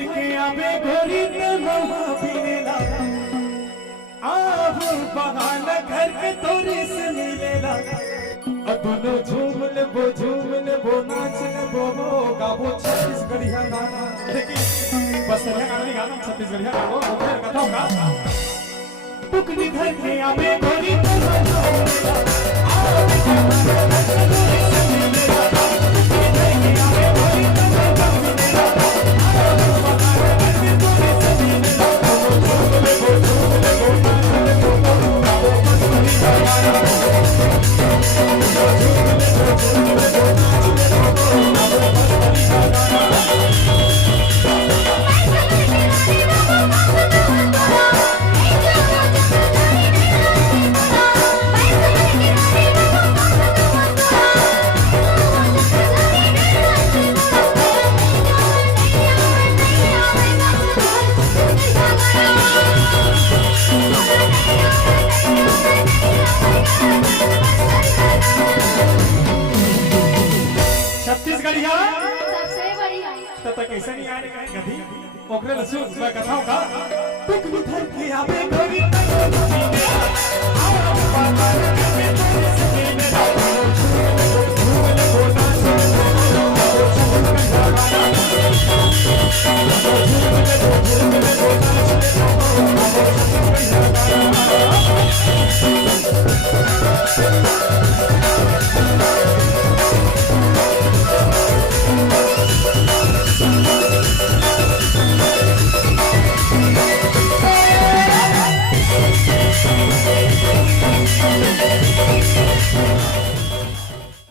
धर के आवे गोरी ते मवा पीनेला आव बहान घर के तोरी से मिलेला दोनों झूम ले बो नाच ले बो गाबो छत्तीसगढ़िया गाना देखिए बस ये गाना नहीं गाना छत्तीसगढ़िया गाओ फिर कथा होगा टुकड़ी धर के आवे गोरी ते मवा पीनेला आव बहान घर के तोरी से मिलेला टुकड़ी धर के आवे गोरी ते मवा पीनेला आव बहान घर के तोरी से मिलेला दोनों झूम ले बो नाच ले बो गाबो छत्तीसगढ़िया गाना छत्तीसगढ़िया सबसे बढ़िया तब कैसे नहीं आने का कभी ओकरे लसु मैं कथाओं का टुकड़ी धर के आवे गोरी ते मवा पीनेला आव बहान घर के तोरी